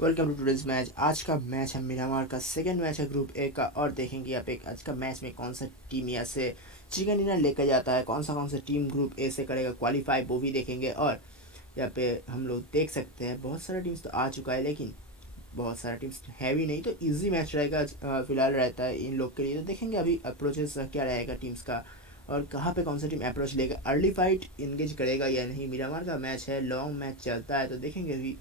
Welcome to today's match. आज का match है मिरामार का सेकंड मैच है ग्रुप ए का, और देखेंगे यहाँ पे आज का मैच में कौन सा टीम यहाँ से चिकन डिनर लेकर जाता है, कौन सा टीम ग्रुप ए से करेगा क्वालिफाई, वो भी देखेंगे। और यहाँ पे हम लोग देख सकते हैं बहुत सारा टीम्स तो आ चुका है, लेकिन बहुत सारा टीम्स हैवी नहीं, तो इजी मैच रहेगा फिलहाल रहता है इन लोग के लिए। तो देखेंगे अभी अप्रोचेस क्या रहेगा टीम्स का, और कहाँ पे कौन सा टीम अप्रोच लेगा, अर्ली फाइट इंगेज करेगा या नहीं। मिरामार का मैच है, लॉन्ग मैच चलता है, तो देखेंगे अभी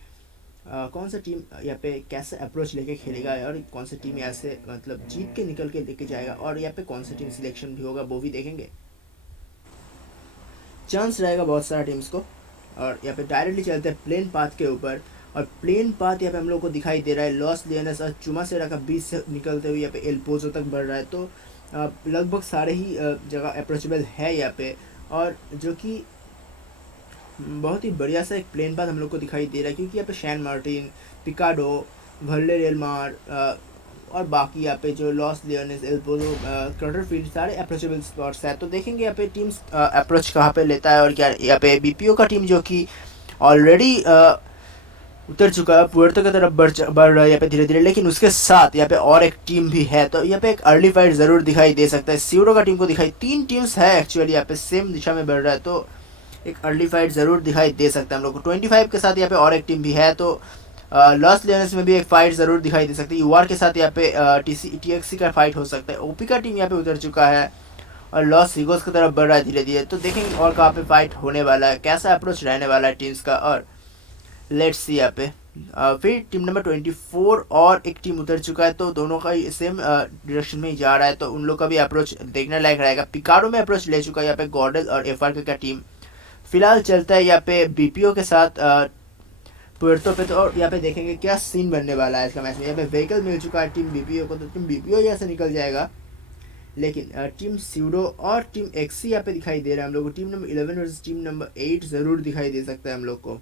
कौन सा टीम यहाँ पे कैसे अप्रोच लेके खेलेगा, और कौन सा टीम यहाँ से मतलब जीत के निकल के लेके जाएगा, और यहाँ पे कौन सा टीम सिलेक्शन भी होगा वो भी देखेंगे। चांस रहेगा बहुत सारा टीम्स को, और यहाँ पे डायरेक्टली चलते हैं प्लेन पाथ के ऊपर। और प्लेन पाथ यहाँ पे हम लोग को दिखाई दे रहा है लॉस लियोनेस और चुमासेरा का बीच से निकलते हुए यहाँ पे एल्पोजो तक बढ़ रहा है। तो लगभग सारे ही जगह अप्रोचेबल है यहाँ पे, और जो कि बहुत ही बढ़िया सा एक प्लेन पाथ हम लोग को दिखाई दे रहा है, क्योंकि यहाँ पे शैन मार्टिन, पिकाडो, वर्ले रेलमार और बाकी यहाँ पे जो लॉस लियोनेस, एल्पोजो, क्लटरफील्ड, सारे अप्रोचेबल स्पॉट्स है। तो देखेंगे यहाँ पे टीम्स अप्रोच कहाँ पे लेता है, और क्या यहाँ पे बीपीओ का टीम जो कि ऑलरेडी उतर चुका है, पुएर्तो की तरफ बढ़ रहा है यहाँ पे धीरे धीरे, लेकिन उसके साथ यहाँ पे और एक टीम भी है। तो यहाँ पे एक अर्ली फाइट जरूर दिखाई दे सकता है। सीरो का टीम को दिखाई, तीन टीम्स है एक्चुअली यहाँ पे सेम दिशा में बढ़ रहा है, तो एक अर्ली फाइट जरूर दिखाई दे सकता है हम लोग को। 25 के साथ यहाँ पे और एक टीम भी है, तो लॉस लियोनेस में भी एक फाइट जरूर दिखाई दे सकती है। यूआर के साथ यहाँ पे टीएक्सी का फाइट हो सकता है। ओपी का टीम यहाँ पे उतर चुका है और लॉस सीगोस की तरफ बढ़ रहा है धीरे धीरे। तो देखेंगे और कहाँ पे फाइट होने वाला है, कैसा अप्रोच रहने वाला है टीम्स का, और लेट्स सी यहाँ पे फिर टीम नंबर 24 और एक टीम उतर चुका है, तो दोनों का सेम डायरेक्शन में ही जा रहा है, तो उन लोग का भी अप्रोच देखने लायक रहेगा। पिकाडो में अप्रोच ले चुका है यहाँ पे गॉर्डल और एफआर का टीम। फिलहाल चलता है यहाँ पे बीपीओ के साथ पुएर्तो पे। तो और यहाँ पे देखेंगे क्या सीन बनने वाला है इसका मैच में। यहाँ पे व्हीकल मिल चुका है टीम बीपीओ को, तो टीम बीपीओ यहाँ से निकल जाएगा, लेकिन टीम स्यूडो और टीम एक्सी यहाँ पे दिखाई दे रहा है हम लोग को। Team number 11 versus team number 8 जरूर दिखाई दे सकता है हम लोग को।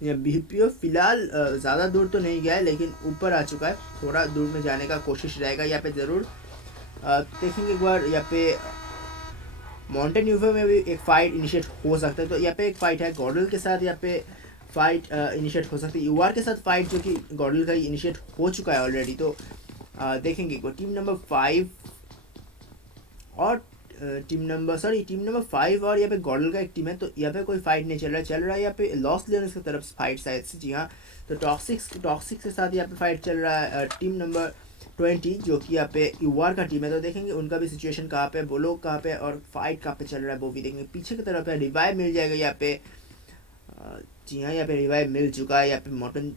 बीपीओ फिलहाल ज़्यादा दूर तो नहीं गया है, लेकिन ऊपर आ चुका है, थोड़ा दूर में जाने का कोशिश रहेगा यहाँ पे ज़रूर। देखेंगे एक बार यहाँ पे माउंटेन यूफे में भी एक फाइट इनिशिएट हो सकता है, तो यहाँ पे एक फाइट है गॉडल के साथ, यहाँ पे फाइट इनिशिएट हो सकती है। यूआर के साथ फाइट जो कि गॉडल का इनिशिएट हो चुका है ऑलरेडी, तो देखेंगे को टीम नंबर 5 और टीम नंबर 5 और यहाँ पे गॉडल का एक टीम है, तो यहाँ पे कोई फाइट नहीं चल रहा है यहाँ पे लॉस लियोनेस की तरफ फाइट शायद से, जी हाँ। तो टॉक्सिक्स के साथ यहाँ पे फाइट चल रहा है टीम नंबर 20 जो कि यहाँ पे यूआर का टीम है। तो देखेंगे उनका भी सिचुएशन कहाँ पे, वो लोग कहाँ पे और फाइट कहाँ पे चल रहा है वो भी देखेंगे। पीछे की तरफ है रिवाइव मिल जाएगा यहाँ पे, जी हाँ यहाँ पे रिवाइव मिल चुका है। यहाँ पे मॉटन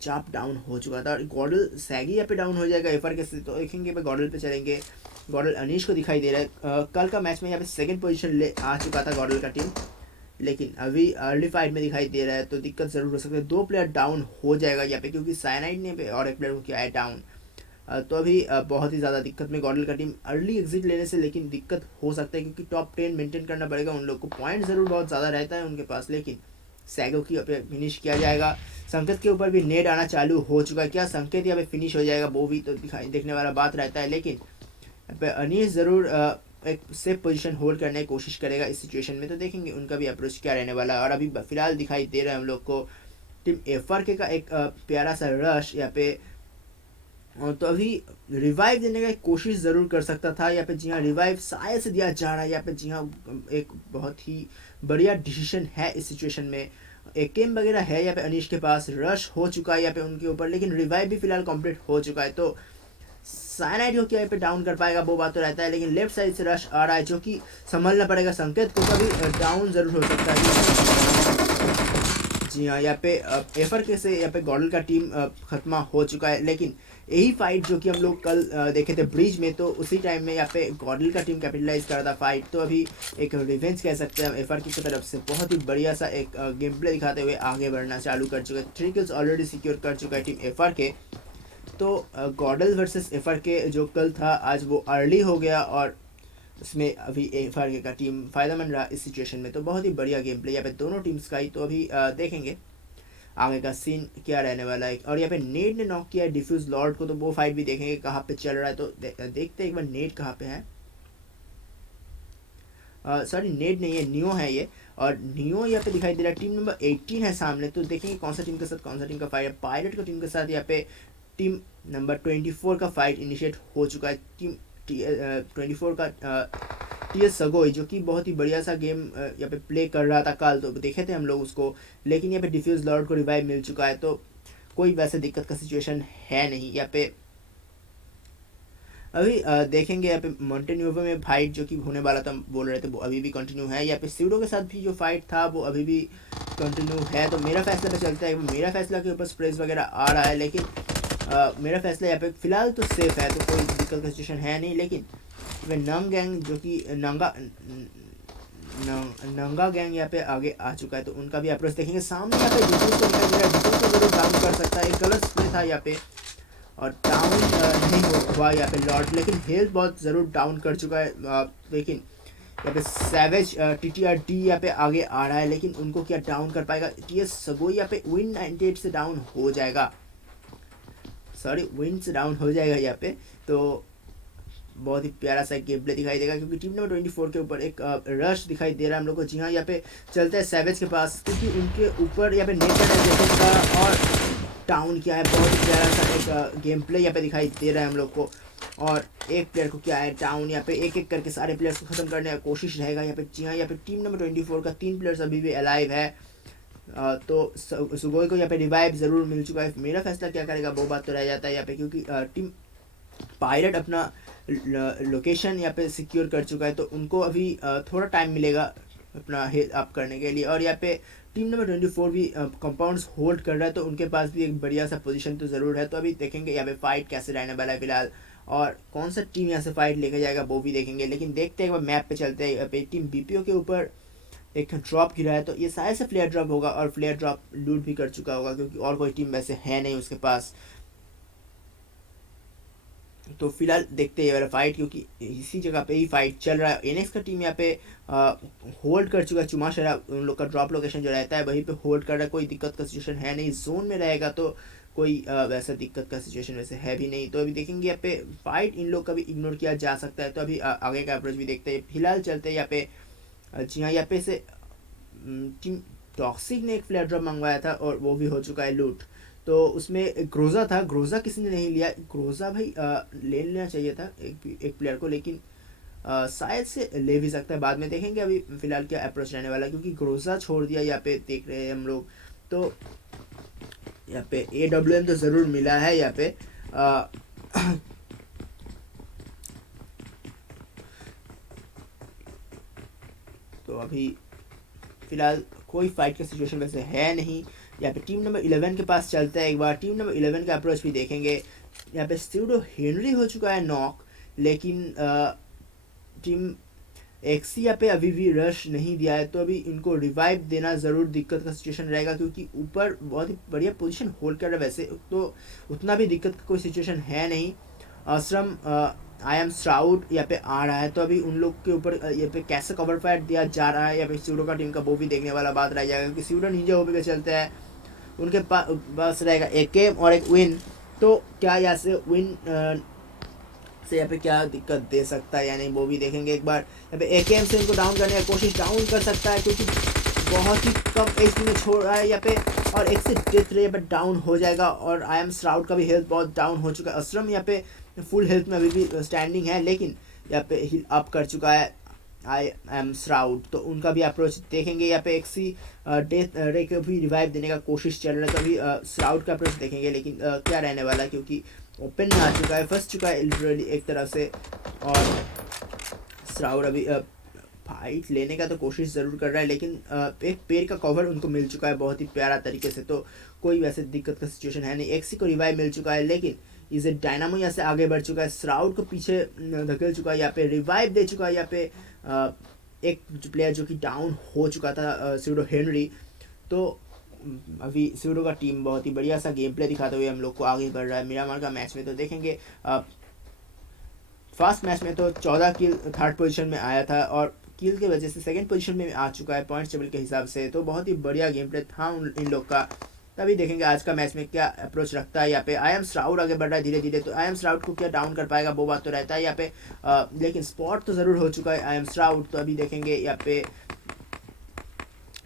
चाप डाउन हो चुका था, और गॉडल सैगी यहाँ पे डाउन हो जाएगा एफर के से। तो देखेंगे पे गॉडल पे चलेंगे, गॉडल अनीश को दिखाई दे रहा है। कल का मैच में यहाँ पे सेकंड पोजीशन ले आ चुका था गॉडल का टीम, लेकिन अभी अर्ली फाइट में दिखाई दे रहा है, तो दिक्कत जरूर हो सकती है। दो प्लेयर डाउन हो जाएगा यहाँ पे, क्योंकि साइनाइड ने और एक प्लेयर को किया है डाउन। तो अभी बहुत ही ज़्यादा दिक्कत में गॉडल का टीम अर्ली एग्जिट लेने से, लेकिन दिक्कत हो सकता है क्योंकि टॉप 10 मेंटेन करना पड़ेगा उन लोग को। पॉइंट ज़रूर बहुत ज़्यादा रहता है उनके पास, लेकिन सैगो की यहाँ पे फिनिश किया जाएगा। संकेत के ऊपर भी नेट आना चालू हो चुका है, क्या संकेत यहाँ पे फिनिश हो जाएगा वो भी तो दिखाई देखने वाला बात रहता है। लेकिन यहाँ पे अनीस ज़रूर एक सेफ पोजीशन होल्ड करने की कोशिश करेगा इस सिचुएशन में, तो देखेंगे उनका भी अप्रोच क्या रहने वाला है। और अभी फिलहाल दिखाई दे रहा है हम लोग को टीम एफआर के का एक प्यारा सा रश यहाँ पे, तो अभी रिवाइव देने का एक कोशिश ज़रूर कर सकता था यहाँ पे, जी हाँ रिवाइव शायद से दिया जा रहा है यहाँ पे, जी हाँ एक बहुत ही बढ़िया डिसीजन है इस सिचुएशन में। एक गेम वगैरह है यहाँ पे अनीश के पास, रश हो चुका है यहाँ पे उनके ऊपर, लेकिन रिवाइव भी फिलहाल कंप्लीट हो चुका है। तो साइनाइड को क्या यहाँ पे डाउन कर पाएगा वो बात तो रहता है, लेकिन लेफ्ट साइड से रश आ रहा है जो कि संभलना पड़ेगा। संकेत को कभी डाउन जरूर हो सकता है, जी हाँ यहाँ पे एफर के से यहाँ पे गॉडल का टीम खत्म हो चुका है। लेकिन यही फाइट जो कि हम लोग कल देखे थे ब्रिज में, तो उसी टाइम में यहाँ पे गॉडल का टीम कैपिटलाइज कर रहा था फाइट। तो अभी एक रिवेंज कह सकते हैं हम एफआर की तरफ से, बहुत ही बढ़िया सा एक गेम प्ले दिखाते हुए आगे बढ़ना चालू कर चुके हैं। 3 किल्स ऑलरेडी सिक्योर कर चुका है टीम एफआर के। तो गॉडल वर्सेस एफआर के जो कल था आज वो अर्ली हो गया, और उसमें अभी एफआर का टीम फायदेमंद रहा इस सिचुएशन में। तो बहुत ही बढ़िया गेम प्ले यहाँ पे दोनों टीम्स का ही। तो अभी देखेंगे आगे का सीन क्या रहने वाला है। और यहाँ पे नेट ने नॉक किया है डिफ्यूज लॉर्ड को, तो वो फाइट भी देखेंगे कहाँ पे चल रहा है। तो देखते हैं एक बार नेट कहाँ पे है। सॉरी नेड नहीं है, नियो है ये, और नियो यहाँ पे दिखाई दे रहा है। टीम नंबर 18 है सामने, तो देखेंगे कौन सा टीम के साथ कौन सा टीम का फाइट है। पायलट का टीम के साथ यहाँ पे टीम नंबर 24 का फाइट इनिशिएट हो चुका है। टीम 24 का टीएस सगोई, जो कि बहुत ही बढ़िया सा गेम यहाँ पे प्ले कर रहा था कल, तो देखे थे हम लोग उसको, लेकिन यहाँ पे डिफ्यूज लॉर्ड को रिवाइव मिल चुका है, तो कोई वैसे दिक्कत का सिचुएशन है नहीं यहाँ पे। अभी देखेंगे यहाँ पे मॉन्टेन्यूवो में फाइट जो कि होने वाला था बोल रहे थे, वो अभी भी कंटिन्यू है। यहाँ पे सीडो के साथ भी जो फाइट था वो अभी भी कंटिन्यू है। तो मेरा फैसला पे चलता है, मेरा फैसला के ऊपर स्प्रेस वगैरह आ रहा है, लेकिन मेरा फैसला यहाँ पे फिलहाल तो सेफ है, तो कोई दिक्कत का सिचुएशन है नहीं। लेकिन नंग गैंग जो कि नंगा गैंग यहाँ पे आगे आ चुका है, तो उनका भी अप्रोच देखेंगे। सामने यहाँ पे डिफेंस को दिखाई दे रहा है, डिफेंस को जरूर डाउन कर सकता है, एक गलत स्प्रे था यहाँ पे और डाउन नहीं हुआ यहाँ पे लॉर्ड, लेकिन हेल्थ बहुत ज़रूर डाउन कर चुका है। लेकिन यहाँ पे सैवेज TTRD यहाँ पे आगे आ रहा है, लेकिन उनको क्या डाउन कर पाएगा। TS सगोई यहाँ पे विन 98 से डाउन हो जाएगा, सॉरी विन से डाउन हो जाएगा यहाँ पे। तो बहुत ही प्यारा सा गेम प्ले दिखाई देगा, क्योंकि टीम नंबर 24 के ऊपर एक रश दिखाई दे रहा है हम लोग को। जी हाँ, यहाँ पे चलता है सैवेज के पास, क्योंकि उनके ऊपर यहाँ पे नेट का और डाउन किया है। बहुत ही प्यारा सा एक गेम प्ले यहाँ पे दिखाई दे रहा है हम लोग को। और एक प्लेयर को क्या है डाउन, यहाँ पे एक एक करके सारे प्लेयर्स को खत्म करने का कोशिश रहेगा यहाँ पे। जी हाँ, यहाँ पे टीम नंबर 24 का 3 प्लेयर्स अभी भी अलाइव है, तो सुगोई को यहाँ पे रिवाइव ज़रूर मिल चुका है। मेरा फैसला क्या करेगा वो बात तो रह जाता है यहाँ पे, क्योंकि टीम पायलट अपना लोकेशन यहाँ पे सिक्योर कर चुका है, तो उनको अभी थोड़ा टाइम मिलेगा अपना हेल्थ अप करने के लिए। और यहाँ पे टीम नंबर 24 भी कंपाउंड्स होल्ड कर रहा है, तो उनके पास भी एक बढ़िया सा पोजीशन तो ज़रूर है। तो अभी देखेंगे यहाँ पे फाइट कैसे रहने वाला है फिलहाल, और कौन सा टीम यहाँ से फाइट लेके जाएगा वो भी देखेंगे। लेकिन देखते हैं एक बार मैप पे चलते हैं। यहाँ पे टीम BPO के ऊपर एक ड्रॉप गिरा है, तो ये शायद से फ्लेयर ड्रॉप होगा, और फ्लेयर ड्रॉप लूट भी कर चुका होगा, क्योंकि और कोई टीम वैसे है नहीं उसके पास। तो फिलहाल देखते हैं ये वाला फाइट, क्योंकि इसी जगह पे ही फाइट चल रहा है। NX का टीम यहाँ पे होल्ड कर चुका है चुमाशरा, उन लोग का ड्रॉप लोकेशन जो रहता है वहीं पे होल्ड कर रहा है। कोई दिक्कत का सिचुएशन है नहीं, जोन में रहेगा तो कोई वैसा दिक्कत का सिचुएशन वैसे है भी नहीं। तो अभी देखेंगे यहाँ पे फाइट इन लोग का भी इग्नोर किया जा सकता है, तो अभी आगे का अप्रोच भी देखते हैं। फिलहाल चलते हैं यहाँ पे। जी हाँ, यहाँ पे से टीम टॉक्सिक ने एक फ्लैट ड्रॉप मंगवाया था, और वो भी हो चुका है लूट। तो उसमें ग्रोजा था, ग्रोजा किसी ने नहीं लिया। ग्रोजा भाई ले लेना चाहिए था एक प्लेयर को, लेकिन शायद से ले भी सकता है, बाद में देखेंगे। अभी फिलहाल क्या अप्रोच रहने वाला है, क्योंकि ग्रोजा छोड़ दिया यहाँ पे देख रहे हैं हम लोग। तो यहाँ पे AWM तो ज़रूर मिला है यहाँ पे। तो अभी फिलहाल कोई फाइट का सिचुएशन वैसे है नहीं। यहाँ पे टीम नंबर 11 के पास चलता है एक बार। टीम नंबर 11 का अप्रोच भी देखेंगे। यहाँ पे स्यूडो हेनरी हो चुका है नॉक, लेकिन टीम XC यहाँ पे अभी भी रश नहीं दिया है, तो अभी इनको रिवाइव देना ज़रूर दिक्कत का सिचुएशन रहेगा, क्योंकि ऊपर बहुत ही बढ़िया पोजीशन होल्ड कर रहा है। वैसे तो उतना भी दिक्कत का कोई सिचुएशन है नहीं। आश्रम आई एम श्राउड यहाँ पे आ रहा है, तो अभी उन लोग के ऊपर यहाँ पे कैसे कवर फायर दिया जा रहा है यहाँ पे स्यूडो का टीम का, वो भी देखने वाला बात रह जाएगा, क्योंकि स्यूडो नीचे ओपी पे चलते हैं, उनके पास रहेगा एक गेम और एक विन। तो क्या यहाँ से विन से यहाँ पे क्या दिक्कत दे सकता है या नहीं वो भी देखेंगे एक बार। यहाँ पे AKM से इनको डाउन करने की कोशिश डाउन कर सकता है, क्योंकि बहुत ही कम HP में छोड़ रहा है यहाँ पे, और एक से डेथ रे पर डाउन हो जाएगा। और आई एम श्राउड का भी हेल्थ बहुत डाउन हो चुका है। असरम यहाँ पे फुल हेल्थ में अभी भी स्टैंडिंग है, लेकिन यहाँ पे हील अप कर चुका है आई एम श्राउड, तो उनका भी अप्रोच देखेंगे। यहाँ पे XC डेथ रे को भी रिवाइव देने का कोशिश चल रहा है, तो अभी श्राउड का अप्रोच देखेंगे। लेकिन क्या रहने वाला है, क्योंकि ओपन में आ चुका है, फंस चुका है लिटरली एक तरह से, और श्राउड अभी फाइट लेने का तो कोशिश ज़रूर कर रहा है, लेकिन एक पेड़ का कवर उनको मिल चुका है बहुत ही प्यारा तरीके से, तो कोई वैसे दिक्कत का सिचुएशन है नहीं। XC को रिवाइव मिल चुका है, लेकिन इसे डायनामो यहाँ से आगे बढ़ चुका है, श्राउड को पीछे धकेल चुका है, यहाँ पे रिवाइव दे चुका है यहाँ पे एक प्लेयर जो कि डाउन हो चुका था स्यूडो हेनरी। तो अभी स्यूडो का टीम बहुत ही बढ़िया सा गेम प्ले दिखाते हुए हम लोग को आगे बढ़ रहा है। मिरामार का मैच में तो देखेंगे फर्स्ट मैच में तो 14 किल थर्ड पोजीशन में आया था, और किल की वजह से सेकंड पोजीशन में आ चुका है पॉइंट्स टेबल के हिसाब से, तो बहुत ही बढ़िया गेम प्ले था इन लोग का। तभी देखेंगे आज का मैच में क्या अप्रोच रखता है। यहाँ पे आई एम श्राउड आगे बढ़ रहा है धीरे धीरे, तो आई एम श्राउड को क्या डाउन कर पाएगा वो बात तो रहता है यहाँ पे। लेकिन स्पॉट तो ज़रूर हो चुका है आई एम श्राउड, तो अभी देखेंगे यहाँ पे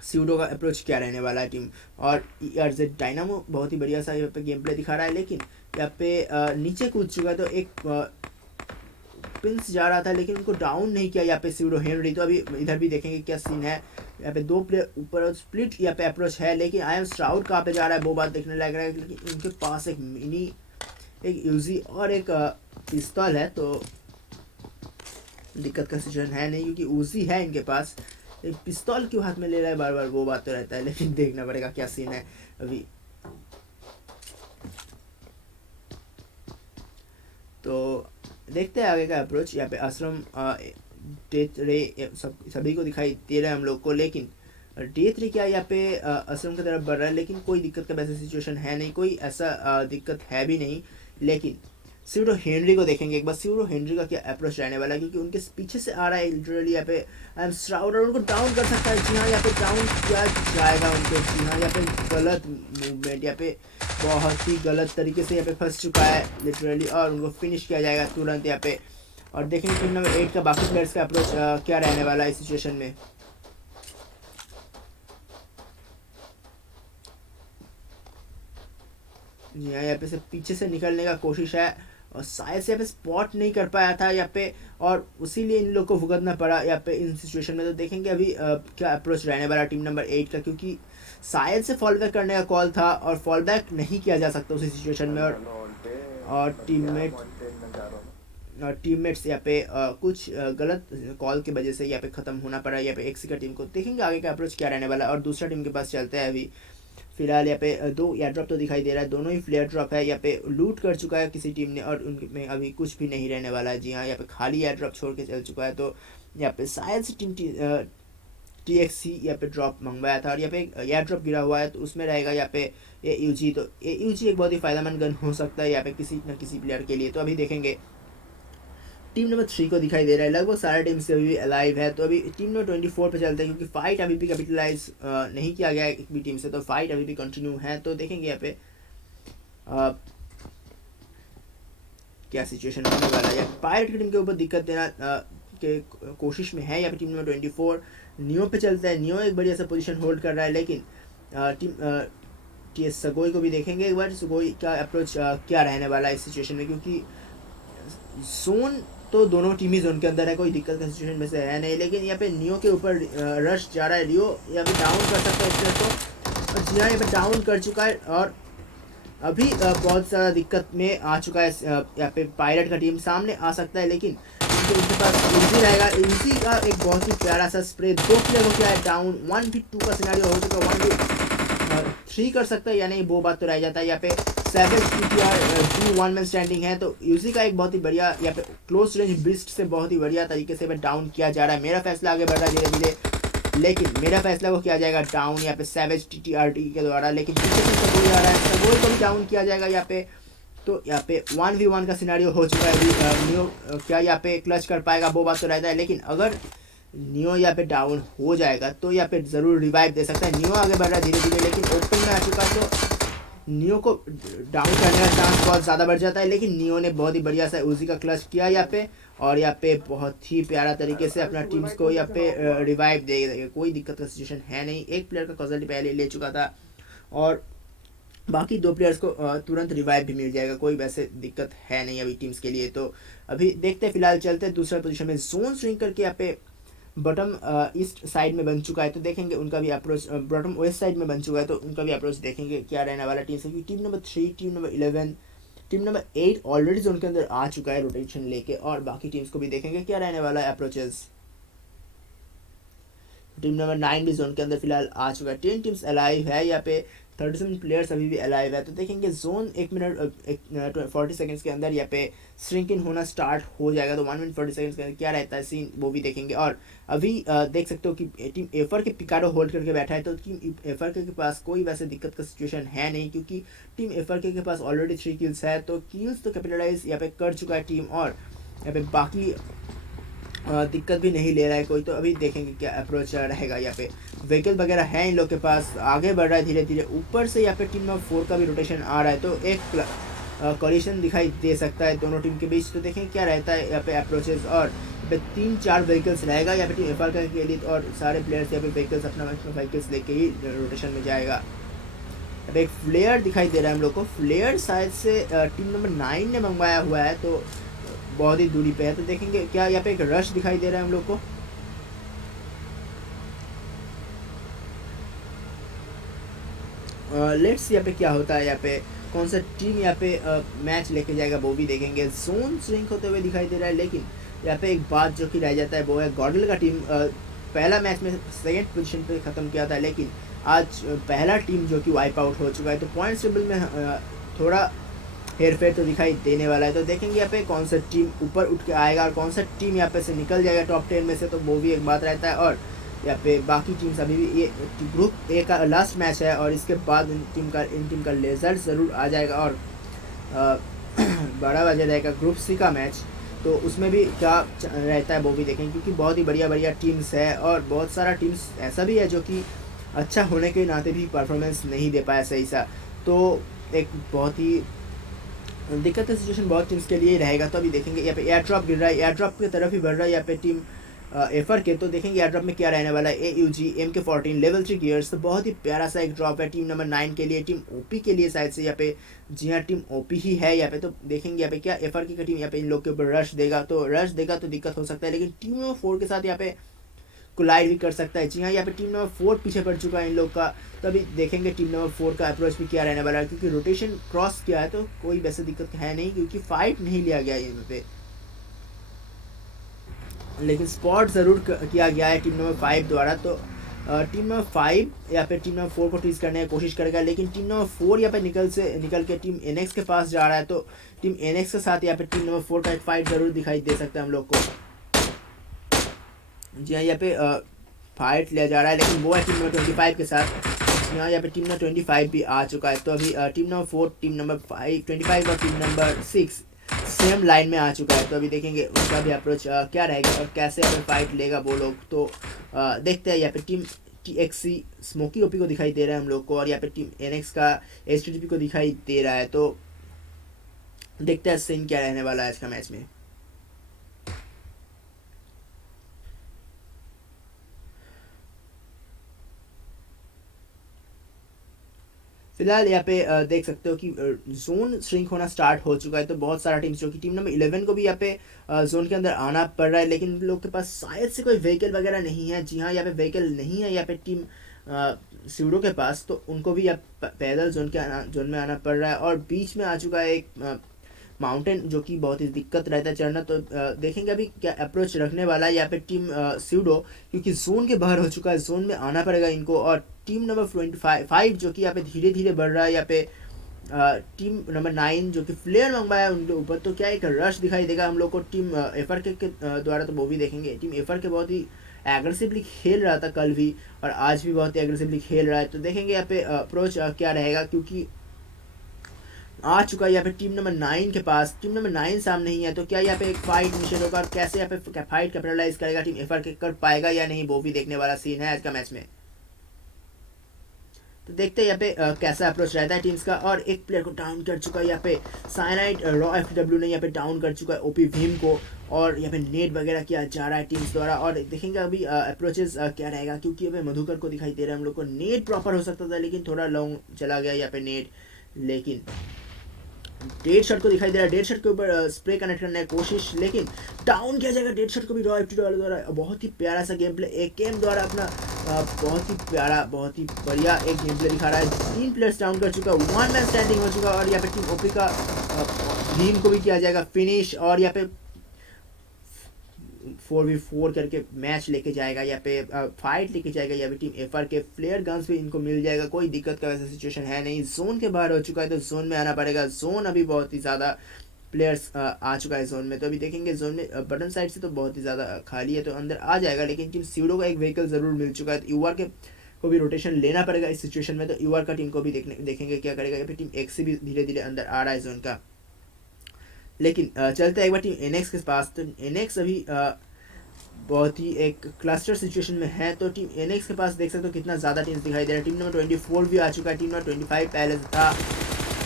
स्यूडो का अप्रोच क्या रहने वाला है टीम। और ERZ डायनामो बहुत ही बढ़िया सा यहाँ पे गेम प्ले दिखा रहा है, लेकिन यहाँ पे नीचे कूद चुका है, तो एक पिंस जा रहा था लेकिन उनको डाउन नहीं किया यहाँ पे स्यूडो हेनरी। तो अभी इधर भी देखेंगे क्या सीन है। यहाँ पे 2 प्लेयर ऊपर स्प्लिट यहाँ पे अप्रोच है, लेकिन आई एम श्राउड कहाँ पे जा रहा है वो बात देखने लग रहा है, लेकिन उनके पास एक मिनी, एक यूजी और एक पिस्तौल है, तो दिक्कत का सिचुएशन है नहीं, क्योंकि यूजी है इनके पास। एक पिस्तौल क्यों हाथ में ले रहा है बार बार वो बात तो रहता है, लेकिन देखना पड़ेगा क्या सीन है अभी। तो देखते हैं आगे का अप्रोच। यहाँ पे असलम डेथ रे सभी को दिखाई दे रहा है हम लोग को, लेकिन डेथ रे क्या यहाँ पे असलम की तरफ बढ़ रहा है, लेकिन कोई दिक्कत का वैसा सिचुएशन है नहीं, कोई ऐसा दिक्कत है भी नहीं। लेकिन स्यूडो हेनरी को देखेंगे एक बार, स्यूडो हेनरी का क्या अप्रोच रहने वाला है, क्योंकि उनके पीछे से आ रहा है लिटरली यहाँ पे आई एम श्राउड, और उनको डाउन कर सकता है। जी हाँ, यहाँ पे डाउन किया जाएगा उनको। जी हाँ, यहाँ पे गलत मूवमेंट, यहाँ पे बहुत ही गलत तरीके से यहाँ पे फंस चुका है लिटरली, और उनको फिनिश किया जाएगा तुरंत यहाँ पे। और देखेंगे टीम नंबर 8 का बाकी प्लेयर्स का अप्रोच क्या रहने वाला है इस सिचुएशन में। जी हाँ, यहाँ पे से पीछे से निकलने का कोशिश है, और शायद से यहाँ पे स्पॉट नहीं कर पाया था यहाँ पे, और उसीलिए इन लोग को भुगतना पड़ा यहाँ पे इन सिचुएशन में। तो देखेंगे अभी क्या अप्रोच रहने वाला टीम नंबर 8 का, क्योंकि शायद से फॉल बैक करने का कॉल था और फॉल बैक नहीं किया जा सकता उसी सिचुएशन में। और टीममेट्स यहाँ पे कुछ गलत कॉल की वजह से यहाँ पे ख़त्म होना पड़ा यहाँ पे एक्सी का टीम को। देखेंगे आगे का अप्रोच क्या रहने वाला है। और दूसरा टीम के पास चलते हैं अभी। फिलहाल यहाँ पे 2 एयर ड्रॉप तो दिखाई दे रहा है, दोनों ही फ्लेयर ड्रॉप है। यहाँ पे लूट कर चुका है किसी टीम ने, और उनमें अभी कुछ भी नहीं रहने वाला है। जी हाँ, यहाँ पे खाली एयर ड्रॉप छोड़ के चल चुका है। तो यहाँ पे शायद से टीम TXC यहाँ पे ड्रॉप मंगवाया था, और यहाँ पे एयर ड्रॉप गिरा हुआ है, तो उसमें रहेगा यहाँ पे AUG। तो AUG एक बहुत ही फायदेमंद गन हो सकता है यहाँ पे किसी न किसी प्लेयर के लिए। तो अभी देखेंगे टीम नंबर 3 को दिखाई दे रहा है, लगभग सारे टीम से अभी भी अलाइव है। तो अभी टीम नंबर 24 पे चलते हैं, क्योंकि फाइट अभी भी कैपिटलाइज नहीं किया गया है एक भी टीम से, तो फाइट अभी भी कंटिन्यू है। तो देखेंगे यहाँ पे क्या सिचुएशन होने वाला है। पायरेट की टीम के ऊपर दिक्कत देना के कोशिश में है यहाँ पे टीम नंबर 24। नियो पे चलता है, नियो एक बढ़िया सा पोजीशन होल्ड कर रहा है, लेकिन टीम TS सगोई को भी देखेंगे एक बार, सगोई का अप्रोच क्या रहने वाला है इस सिचुएशन में, क्योंकि जोन तो दोनों टीम ही जोन के अंदर है, कोई दिक्कत का सिचुएशन में से है नहीं। लेकिन यहाँ पे नियो के ऊपर रश जा रहा है, रियो यहाँ पे डाउन कर सकता है इस प्लेयर को, और जिया यहाँ पे डाउन कर चुका है, और अभी बहुत ज़्यादा दिक्कत में आ चुका है यहाँ पे पायरेट का टीम। सामने आ सकता है, लेकिन उनके पास इजी रहेगा। इजी का एक बहुत ही प्यारा सा स्प्रे, 2 प्लेयर को क्या है डाउन, 1v2 का सिनेरियो हो चुका, 1v3 कर सकता है या नहीं वो बात तो रह जाता है। यहाँ पे सैवेज TTR 1 मैन स्टैंडिंग है, तो यूजी का एक बहुत ही बढ़िया यहाँ पे क्लोज रेंज बिस्ट से बहुत ही बढ़िया तरीके से डाउन किया जा रहा है। मेरा फैसला आगे बढ़ रहा है धीरे धीरे, लेकिन मेरा फैसला को किया जाएगा डाउन यहाँ पे सैवेज TTRT के द्वारा, लेकिन पीछे से सगोई आ रहा है, सगोई को भी डाउन किया जाएगा यहाँ पे। तो यहाँ पे 1v1 का सिनेरियो हो चुका है अभी। नियो क्या यहाँ पे क्लच कर पाएगा वो बात तो रहता है, लेकिन अगर नियो यहाँ पे डाउन हो जाएगा तो यहाँ पे ज़रूर रिवाइव दे सकता है। नियो आगे बढ़ रहा है धीरे धीरे, लेकिन ओपन में आ चुका है, तो नियो को डाउन करने का चांस बहुत ज़्यादा बढ़ जाता है। लेकिन नियो ने बहुत ही बढ़िया सा यूजी का क्लच किया यहाँ पे, और यहाँ पे बहुत ही प्यारा तरीके से अपना टीम्स को यहाँ पे रिवाइव दे देगा। कोई दिक्कत का सिचुएशन है नहीं, एक प्लेयर का कॉजल्टी पहले ले चुका था, और बाकी 2 प्लेयर्स को तुरंत रिवाइव भी मिल जाएगा, कोई वैसे दिक्कत है नहीं अभी टीम्स के लिए। तो अभी देखते हैं, फिलहाल चलते हैं दूसरा पोजीशन में। जोन स्विंग करके यहाँ पे बॉटम ईस्ट साइड में बन चुका है, तो देखेंगे उनका भी अप्रोच, बॉटम वेस्ट साइड में बन चुका है, तो उनका भी अप्रोच देखेंगे क्या रहने वाला टीम से। Team number 3, team number 11, team number 8 already zone के अंदर आ चुका है रोटेशन लेके, और बाकी टीम्स को भी देखेंगे क्या रहने वाला है अप्रोचेस। टीम नंबर 9 भी जोन के अंदर फिलहाल आ चुका है। 10 टीम्स अलाइव है यहाँ पे, 37 प्लेयर्स अभी भी अलाइव है। तो देखेंगे जोन 1 मिनट 40 सेकंड्स के अंदर यहाँ पे श्रिंक इन होना स्टार्ट हो जाएगा, तो 1 मिनट 40 सेकंड्स के अंदर क्या रहता है सीन वो भी देखेंगे। और अभी देख सकते हो कि टीम एफर के पिकाडो होल्ड करके बैठा है, तो टीम एफर के पास कोई वैसे दिक्कत का सिचुएशन है नहीं, क्योंकि टीम एफर के पास ऑलरेडी 3 किल्स है, तो किल्स तो कैपिटलाइज यहाँ पे कर चुका है टीम। और यहाँ पे बाकी दिक्कत भी नहीं ले रहा है कोई। तो अभी देखेंगे क्या अप्रोच रहेगा। यहाँ पे व्हीकल वगैरह है इन लोग के पास, आगे बढ़ रहा है धीरे धीरे। ऊपर से यहाँ पे टीम नंबर 4 का भी रोटेशन आ रहा है, तो एक कोलिशन दिखाई दे सकता है दोनों टीम के बीच। तो देखें क्या रहता है यहाँ पे अप्रोचेस। और यहाँ पे 3-4 व्हीकल्स रहेगा यहाँ पे टीम एफआर के लिए, और सारे प्लेयर्स यहाँ पे व्हीकल्स अपना व्हीकल्स लेके ही रोटेशन में जाएगा। अब एक फ्लेयर दिखाई दे रहा है हम लोग को। फ्लेयर शायद से टीम नंबर 9 ने मंगवाया हुआ है, तो बहुत ही दूरी पे है। तो देखेंगे क्या यहाँ पे एक रश दिखाई दे रहा है हम लोग को। लेट्स यहाँ पे क्या होता है, यहाँ पे कौन सा टीम यहाँ पे मैच लेके जाएगा वो भी देखेंगे। जोन श्रिंक होते हुए दिखाई दे रहा है, लेकिन यहाँ पे एक बात जो कि रह जाता है वो है गॉडल का टीम पहला मैच में सेकेंड पोजीशन पे ख़त्म किया था, लेकिन आज पहला टीम जो कि वाइप आउट हो चुका है। तो पॉइंट्स टेबल में थोड़ा हेर फेर तो दिखाई देने वाला है। तो देखेंगे यहाँ पे कौन सा टीम ऊपर उठ के आएगा और कौन सा टीम यहाँ पे से निकल जाएगा टॉप 10 में से, तो वो भी एक बात रहता है। और यहाँ पे बाकी टीम्स अभी भी, ये ग्रुप ए का लास्ट मैच है और इसके बाद इन टीम का रिजल्ट ज़रूर आ जाएगा। और 12 बजे रहेगा ग्रुप सी का मैच, तो उसमें भी क्या रहता है वो भी देखेंगे, क्योंकि बहुत ही बढ़िया बढ़िया टीम्स है और बहुत सारा टीम्स ऐसा भी है जो कि अच्छा होने के नाते भी परफॉर्मेंस नहीं दे पाया सही सा। तो एक बहुत ही दिक्कत का सिचुएशन बहुत टीम्स के लिए रहेगा। तो अभी देखेंगे यहाँ पे एयर ड्रॉप गिर रहा है, एयर ड्रॉप की तरफ ही बढ़ रहा है यहाँ पे टीम एफर के। तो देखेंगे एयर ड्रॉप में क्या रहने वाला है। AUG MK14 लेवल 3 गियर्स, तो बहुत ही प्यारा सा एक ड्रॉप है टीम नंबर 9 के लिए, टीम ओपी के लिए शायद से यहाँ पे। जी हाँ, टीम ओपी ही है यहाँ पे। तो देखेंगे यहाँ पे क्या एफर की टीम यहाँ पे इन लोग के ऊपर रश देगा, तो रश देगा तो दिक्कत हो सकता है, लेकिन टीम नंबर 4 के साथ यहाँ पे कोलाइड भी कर सकता है। जी हाँ, यहाँ पे टीम नंबर 4 पीछे पड़ चुका है इन लोग का। तो अभी देखेंगे टीम नंबर 4 का अप्रोच भी क्या रहने वाला है, क्योंकि रोटेशन क्रॉस किया है तो कोई वैसे दिक्कत है नहीं, क्योंकि फाइट नहीं लिया गया है यहाँ पे, लेकिन स्पॉट ज़रूर किया गया है टीम नंबर 5 द्वारा। तो टीम नंबर 5 यहाँ पे टीम नंबर 4 को टीज करने की कोशिश करेगा, लेकिन टीम नंबर 4 यहाँ पे निकल के टीम NX के पास जा रहा है। तो टीम NX के साथ यहाँ पे टीम नंबर 4 का एक फाइट ज़रूर दिखाई दे सकता है हम लोग को। जी हाँ, यहाँ पे फाइट लिया जा रहा है, लेकिन वो है टीम नंबर 25 के साथ। यहाँ पे टीम नंबर 25 भी आ चुका है। तो अभी टीम नंबर 4, टीम नंबर 25 और टीम नंबर 6 सेम लाइन में आ चुका है। तो अभी देखेंगे उनका भी अप्रोच क्या रहेगा और कैसे अगर फाइट लेगा वो लोग। तो देखते हैं। यहाँ पे टीम TXC स्मोकी ओपी को दिखाई दे रहा है हम लोग को, और यहाँ पे टीम NX का HTTP को दिखाई दे रहा है। तो देखते हैं सीन क्या रहने वाला है आज का मैच में। फिलहाल यहाँ पे देख सकते हो कि जोन श्रिंक होना स्टार्ट हो चुका है। तो बहुत सारा टीम्स जो कि टीम नंबर 11 को भी यहाँ पे जोन के अंदर आना पड़ रहा है, लेकिन उन लोग के पास शायद से कोई व्हीकल वगैरह नहीं है। जी हाँ, यहाँ पे व्हीकल नहीं है यहाँ पे टीम सीडो के पास, तो उनको भी यहाँ पैदल जोन में आना पड़ रहा है। और बीच में आ चुका है एक माउंटेन, जो कि बहुत ही दिक्कत रहता है चढ़ना। तो देखेंगे अभी क्या अप्रोच रखने वाला है यहाँ पे टीम सीडो, क्योंकि जोन के बाहर हो चुका है, जोन में आना पड़ेगा इनको। और टीम नंबर 25 जो कि यहाँ पे धीरे धीरे बढ़ रहा है, यहाँ पे टीम नंबर 9 जो कि फ्लेयर मंगवाया है उनके ऊपर। तो क्या एक रश दिखाई देगा हम लोग को टीम एफर के द्वारा, तो वो भी देखेंगे। टीम एफर के बहुत ही एग्रेसिवली खेल रहा था कल भी, और आज भी बहुत ही एग्रेसिवली खेल रहा है। तो देखेंगे यहाँ पे अप्रोच क्या रहेगा, क्योंकि आ चुका है यहाँ पे टीम नंबर 9 के पास। टीम नंबर 9 सामने ही है, तो क्या यहाँ पे एक फाइट इनिशिएट होगा और कैसे यहाँ पे फाइट कैपिटलाइज करेगा टीम एफर के, कर पाएगा या नहीं, वो भी देखने वाला सीन है आज का मैच में। तो देखते हैं यहाँ पे कैसा अप्रोच रहता है टीम्स का। और एक प्लेयर को डाउन कर चुका है यहाँ पे साइनाइड रॉ FW ने यहाँ पे डाउन कर चुका है ओपी भीम को, और यहाँ पे नेट वगैरह किया जा रहा है टीम्स द्वारा। और देखेंगे अभी अप्रोचेस क्या रहेगा, क्योंकि अभी मधुकर को दिखाई दे रहा है हम लोग को। नेट प्रॉपर हो सकता था, लेकिन थोड़ा लॉन्ग चला गया यहाँ पे नेट, लेकिन डेड शॉट को दिखाई दे रहा है। डेड शॉट के ऊपर स्प्रे कनेक्ट करने की कोशिश, लेकिन डाउन किया जाएगा डेड शॉट को भी रॉ FW द्वारा। बहुत ही प्यारा सा गेम प्ले AKM द्वारा अपना बहुत ही प्यारा, बहुत ही बढ़िया एक गेम प्ले दिखा रहा है। 3 प्लेयर्स डाउन कर चुका है, 1 मैन स्टैंडिंग हो चुका है। और यहाँ पे टीम ओपी का भीम को भी किया जाएगा फिनिश, और यहाँ पे 4v4 करके मैच लेके जाएगा, यहाँ पे फाइट लेके जाएगा। यहाँ पे टीम एफआर के फ्लेयर गन्स भी इनको मिल जाएगा, कोई दिक्कत का वैसा सिचुएशन है नहीं। जोन के बाहर हो चुका है, तो जोन में आना पड़ेगा। जोन अभी बहुत ही ज़्यादा प्लेयर्स आ चुका है जोन में। तो अभी देखेंगे जोन में बटन साइड से तो बहुत ही ज़्यादा खाली है, तो अंदर आ जाएगा। लेकिन टीम सीडो का एक व्हीकल ज़रूर मिल चुका है, तो यूआर के को भी रोटेशन लेना पड़ेगा इस सिचुएशन में। तो यूआर का टीम को भी देखेंगे क्या करेगा। यहाँ पे टीम एक्स भी धीरे धीरे अंदर आ रहा है जोन का, लेकिन चलते हैं एक बार टीम NX के पास। तो NX अभी बहुत ही एक क्लस्टर सिचुएशन में है। तो टीम एनएक्स के पास देख सकते हो कितना ज़्यादा टीम्स दिखाई दे रहा है। टीम नंबर 24 भी आ चुका है, टीम नंबर 25 पहले से था।